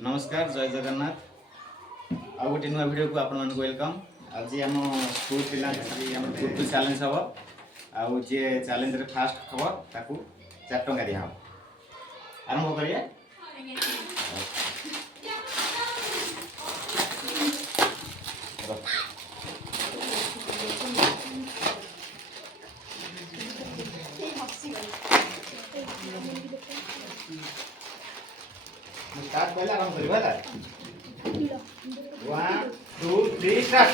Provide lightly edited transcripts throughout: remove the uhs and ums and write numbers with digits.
नमस्कार जय जगन्नाथ आ गोटे नुआ वीडियो को आपण वेलकम। आज आम स्कूल पिला कुरकुरी चैलेंज हम आउ जी चैलेंज रे फास्ट खबर ताकू 4 टंका दिया आरंभ करिए। स्टार्ट पहले आराम करियो होला 1 2 3 स्टार्ट।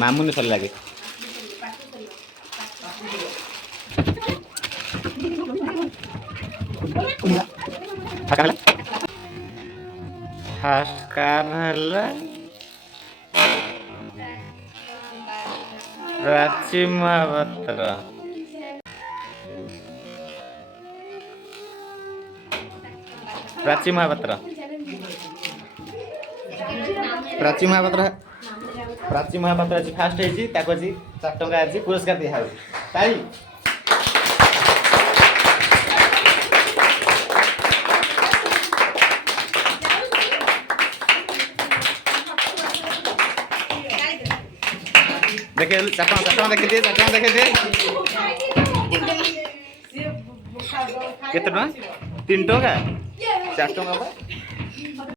मामू ने सर लगे प्राची महापात्र प्राची महापात्र प्राची महापात्र प्राची महापात्र आज फास्ट है ताको आज 4 टंका आज पुरस्कार दिया है ताई देखे 4 टंका देखे दे 4 टंका देखे दे केते टंका 3 टंका 4 टंका